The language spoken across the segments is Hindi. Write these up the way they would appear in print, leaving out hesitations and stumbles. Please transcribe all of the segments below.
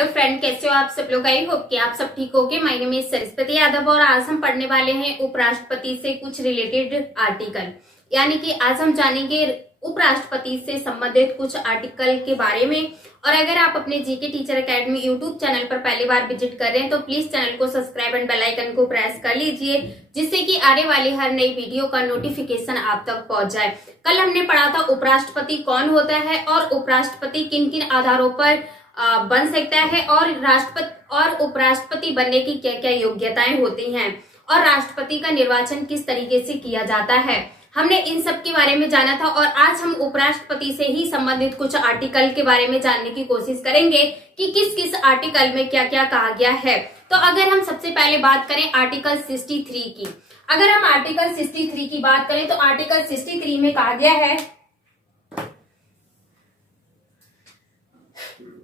हेलो फ्रेंड, कैसे हो आप सब लोग। आई होप कि आप सब ठीक होगे। My name is Saraswati Yadav और आज हम पढ़ने वाले हैं उपराष्ट्रपति से कुछ रिलेटेड आर्टिकल, यानी कि आज हम जानेंगे उपराष्ट्रपति से संबंधित कुछ आर्टिकल के बारे में। और अगर आप अपने GK teacher academy YouTube channel पर पहली बार विजिट कर रहे हैं तो प्लीज चैनल को सब्सक्राइब एंड बेल आइकन को प्रेस कर लीजिए, जिससे कि आने वाली हर नई वीडियो का नोटिफिकेशन आप तक पहुंच जाए। कल हमने पढ़ा था उपराष्ट्रपति कौन होता है और उपराष्ट्रपति किन किन आधारों पर बन सकता है, और राष्ट्रपति और उपराष्ट्रपति बनने की क्या क्या योग्यताएं होती हैं, और राष्ट्रपति का निर्वाचन किस तरीके से किया जाता है। हमने इन सब के बारे में जाना था और आज हम उपराष्ट्रपति से ही संबंधित कुछ आर्टिकल के बारे में जानने की कोशिश करेंगे कि किस किस आर्टिकल में क्या क्या कहा गया है। तो अगर हम सबसे पहले बात करें आर्टिकल 63 की, अगर हम आर्टिकल 63 की बात करें तो आर्टिकल 63 में कहा गया है,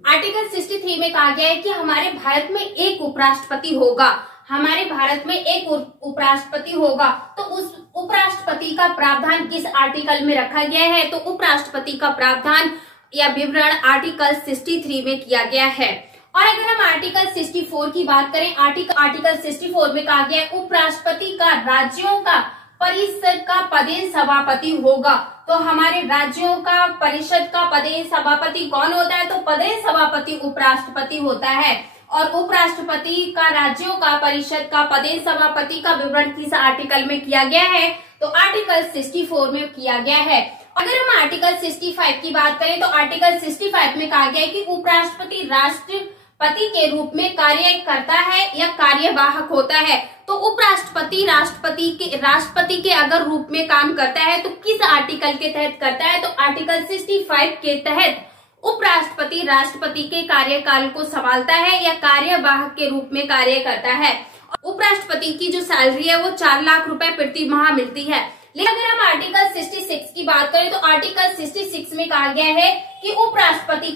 आर्टिकल 63 में कहा गया है कि हमारे भारत में एक उपराष्ट्रपति होगा, हमारे भारत में एक उपराष्ट्रपति होगा। तो उस उपराष्ट्रपति का प्रावधान किस आर्टिकल में रखा गया है, तो उपराष्ट्रपति का प्रावधान या विवरण आर्टिकल 63 में किया गया है। और अगर हम आर्टिकल 64 की बात करें, आर्टिकल 64 में कहा गया है उपराष्ट्रपति का राज्यों का परिषद का पदेन सभापति होगा। तो हमारे राज्यों का परिषद का पदेन सभापति कौन होता है, तो पदेन सभापति उपराष्ट्रपति होता है। और उपराष्ट्रपति का राज्यों का परिषद का पदेन सभापति का विवरण किस आर्टिकल में किया गया है, तो आर्टिकल 64 में किया गया है। अगर हम आर्टिकल 65 की बात करें तो आर्टिकल 65 में कहा गया है कि उपराष्ट्रपति राष्ट्रपति के रूप में कार्य करता है या कार्यवाहक होता है। तो उपराष्ट्रपति राष्ट्रपति के अगर रूप में काम करता है तो किस आर्टिकल के तहत करता है, तो आर्टिकल 65 के तहत उपराष्ट्रपति राष्ट्रपति के कार्यकाल को संभालता है या कार्यवाहक के रूप में कार्य करता है। उपराष्ट्रपति की जो सैलरी है वो 4 लाख रुपए प्रति माह मिलती है। लेकिन अगर हम आर्टिकल 66 की बात करें तो आर्टिकल 66 में कहा गया है कि उपराष्ट्रपति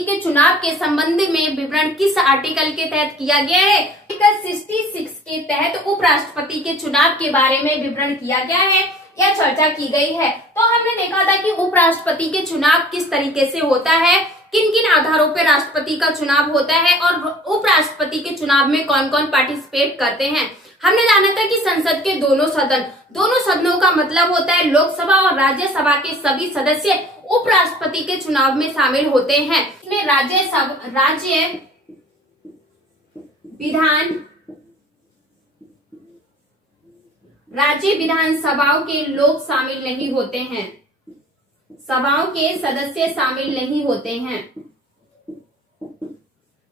के चुनाव के संबंध में विवरण किस आर्टिकल के तहत किया गया है, आर्टिकल 66 के तहत उपराष्ट्रपति के चुनाव के बारे में विवरण किया गया है या चर्चा की गई है। तो हमने देखा था कि उपराष्ट्रपति के चुनाव किस तरीके से होता है, किन किन आधारों पर राष्ट्रपति का चुनाव होता है और उपराष्ट्रपति के चुनाव में कौन कौन पार्टिसिपेट करते हैं। हमने जाना था कि संसद के दोनों सदनों का मतलब होता है लोकसभा और राज्यसभा के सभी सदस्य उपराष्ट्रपति के चुनाव में शामिल होते हैं। इसमें राज्य विधानसभाओं के लोग शामिल नहीं होते हैं, सभाओं के सदस्य शामिल नहीं होते हैं,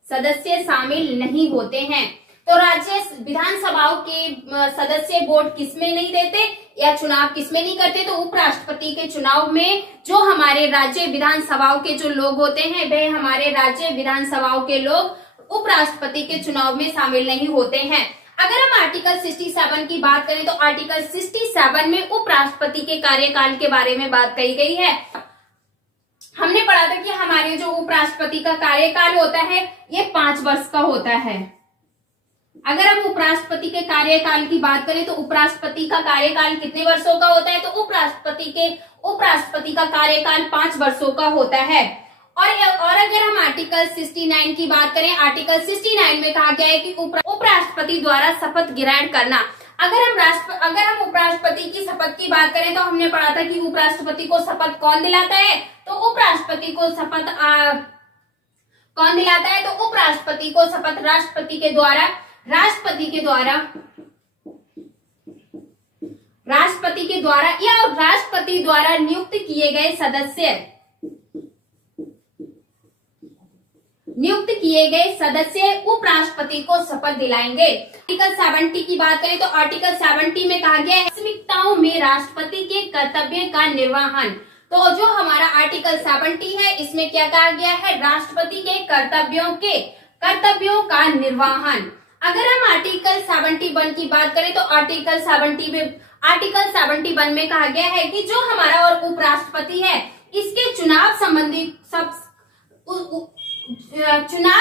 सदस्य शामिल नहीं होते हैं। तो राज्य विधानसभाओं के सदस्य वोट किसमें नहीं देते या चुनाव किसमें नहीं करते, तो उपराष्ट्रपति के चुनाव में जो हमारे राज्य विधानसभाओं के जो लोग होते हैं वे हमारे राज्य विधानसभाओं के लोग उपराष्ट्रपति के चुनाव में शामिल नहीं होते हैं। अगर हम आर्टिकल 67 की बात करें तो आर्टिकल 67 में उपराष्ट्रपति के कार्यकाल के बारे में बात कही गई है। हमने पढ़ा था कि हमारे जो उपराष्ट्रपति का कार्यकाल होता है ये 5 वर्ष का होता है। अगर हम उपराष्ट्रपति के कार्यकाल की बात करें तो उपराष्ट्रपति का कार्यकाल कितने वर्षों का होता है, तो उपराष्ट्रपति का कार्यकाल 5 वर्षों का होता है। और अगर हम आर्टिकल 69 की बात करें, आर्टिकल 69 में कहा गया है कि उपराष्ट्रपति द्वारा शपथ ग्रहण करना। अगर हम उपराष्ट्रपति की शपथ की बात करें तो हमने पढ़ा था कि उपराष्ट्रपति को शपथ कौन दिलाता है, तो उपराष्ट्रपति को शपथ कौन दिलाता है, तो उपराष्ट्रपति को शपथ राष्ट्रपति के द्वारा या राष्ट्रपति द्वारा नियुक्त किए गए सदस्य उपराष्ट्रपति को शपथ दिलाएंगे। आर्टिकल 70 की बात करें तो आर्टिकल 70 में कहा गया है प्राथमिकताओं में राष्ट्रपति के कर्तव्य का निर्वहन। तो जो हमारा आर्टिकल 70 है इसमें क्या कहा गया है, राष्ट्रपति के कर्तव्यों का निर्वहन। अगर हम आर्टिकल 71 की बात करें तो आर्टिकल 71 में कहा गया है कि जो हमारा और उपराष्ट्रपति है इसके चुनाव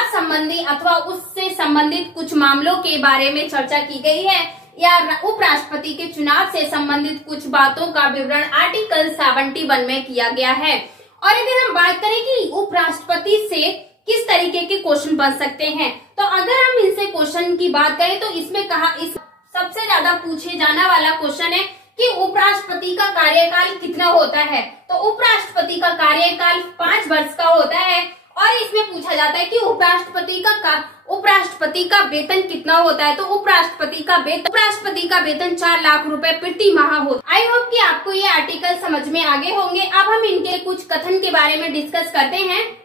संबंधी अथवा उससे संबंधित कुछ मामलों के बारे में चर्चा की गई है, या उपराष्ट्रपति के चुनाव से संबंधित कुछ बातों का विवरण आर्टिकल 71 में किया गया है। और अगर हम बात करें कि उपराष्ट्रपति से किस तरीके के क्वेश्चन बन सकते हैं। तो अगर हम इनसे क्वेश्चन की बात करें तो इसमें कहा इस सबसे ज्यादा पूछे जाने वाला क्वेश्चन है कि उपराष्ट्रपति का कार्यकाल कितना होता है। तो उपराष्ट्रपति का कार्यकाल 5 वर्ष का होता है और इसमें पूछा जाता है कि उपराष्ट्रपति का वेतन कितना होता है। तो उपराष्ट्रपति का वेतन 4 लाख रुपए प्रति माह होता है। आई होप कि आपको ये आर्टिकल समझ में आगे होंगे। अब हम इनके कुछ कथन के बारे में डिस्कस करते हैं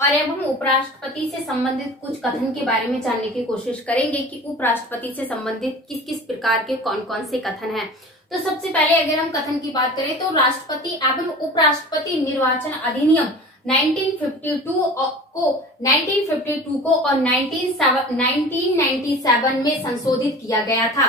और अब हम उपराष्ट्रपति से संबंधित कुछ कथन के बारे में जानने की कोशिश करेंगे कि उपराष्ट्रपति से संबंधित किस किस प्रकार के कौन कौन से कथन हैं। तो सबसे पहले अगर हम कथन की बात करें तो राष्ट्रपति एवं उपराष्ट्रपति निर्वाचन अधिनियम 1952 को और 1997 में संशोधित किया गया था।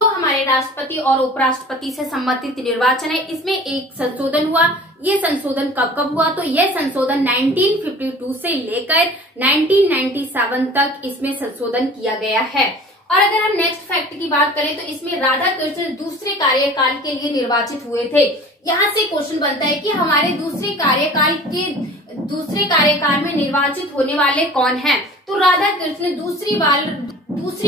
तो हमारे राष्ट्रपति और उपराष्ट्रपति से संबंधित निर्वाचन है, इसमें एक संशोधन हुआ। ये संशोधन कब कब हुआ? तो यह संशोधन 1952 से लेकर 1997 तक इसमें संशोधन किया गया है। और अगर हम नेक्स्ट फैक्ट की बात करें तो इसमें राधाकृष्ण दूसरे कार्यकाल के लिए निर्वाचित हुए थे। यहाँ से क्वेश्चन बनता है कि हमारे दूसरे कार्यकाल में निर्वाचित होने वाले कौन हैं? तो राधाकृष्ण दूसरी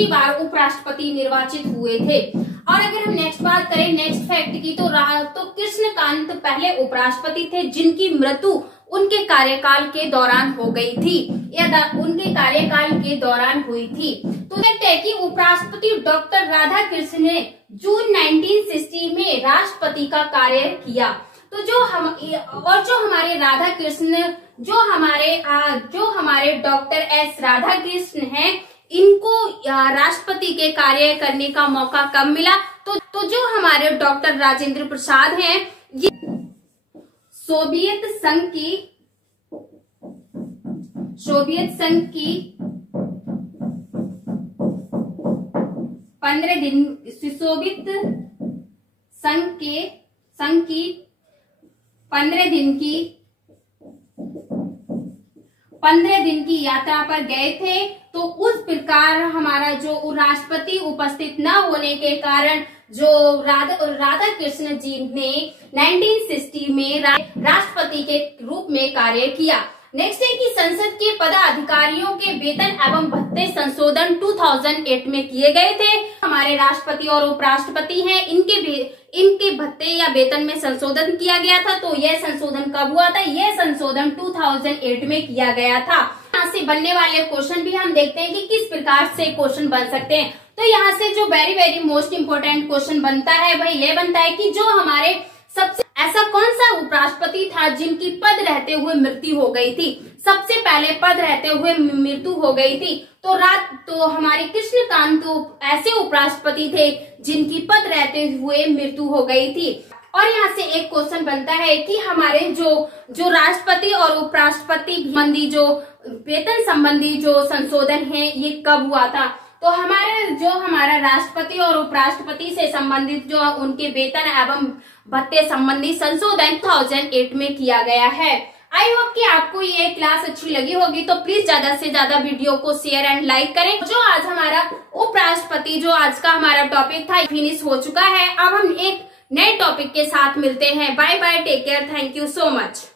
बार उपराष्ट्रपति निर्वाचित हुए थे। और अगर हम नेक्स्ट बात करें नेक्स्ट फैक्ट की तो कृष्णकांत पहले उपराष्ट्रपति थे जिनकी मृत्यु उनके कार्यकाल के दौरान हो गई थी या उनके कार्यकाल के दौरान हुई थी। तो देखते हैं कि उपराष्ट्रपति डॉक्टर राधाकृष्ण ने जून 1960 में राष्ट्रपति का कार्य किया। तो जो हमारे राधाकृष्ण जो हमारे डॉक्टर एस राधाकृष्ण हैं, इनको राष्ट्रपति के कार्य करने का मौका कब मिला? तो जो हमारे डॉक्टर राजेंद्र प्रसाद हैं, ये सोवियत संघ की 15 दिन की यात्रा पर गए थे। तो उस प्रकार हमारा जो राष्ट्रपति उपस्थित न होने के कारण जो राधाकृष्ण जी ने 1960 में राष्ट्रपति के रूप में कार्य किया। नेक्स्ट है कि संसद के पदाधिकारियों के वेतन एवं भत्ते संशोधन 2008 में किए गए थे। हमारे राष्ट्रपति और उपराष्ट्रपति हैं, इनके भत्ते या वेतन में संशोधन किया गया था। तो यह संशोधन कब हुआ था? यह संशोधन 2008 में किया गया था। यहाँ से बनने वाले क्वेश्चन भी हम देखते हैं कि किस प्रकार से क्वेश्चन बन सकते हैं। तो यहाँ से जो वेरी मोस्ट इम्पोर्टेंट क्वेश्चन बनता है वह यह बनता है कि जो हमारे सबसे ऐसा कौन सा उपराष्ट्रपति था जिनकी पद रहते हुए मृत्यु हो गई थी? सबसे पहले पद रहते हुए मृत्यु हो गई थी तो हमारे कृष्णकांत ऐसे उपराष्ट्रपति थे जिनकी पद रहते हुए मृत्यु हो गई थी। और यहाँ से एक क्वेश्चन बनता है कि हमारे जो राष्ट्रपति और उपराष्ट्रपति संबंधी जो वेतन संबंधी जो संशोधन है ये कब हुआ था? तो हमारा राष्ट्रपति और उपराष्ट्रपति से संबंधित जो उनके वेतन एवं भत्ते संबंधी संशोधन 2008 में किया गया है। आई होप कि आपको ये क्लास अच्छी लगी होगी। तो प्लीज ज्यादा से ज्यादा वीडियो को शेयर एंड लाइक करें। जो आज हमारा उपराष्ट्रपति जो आज का हमारा टॉपिक था फिनिश हो चुका है। अब हम एक नए टॉपिक के साथ मिलते हैं। Bye bye, take care, thank you so much.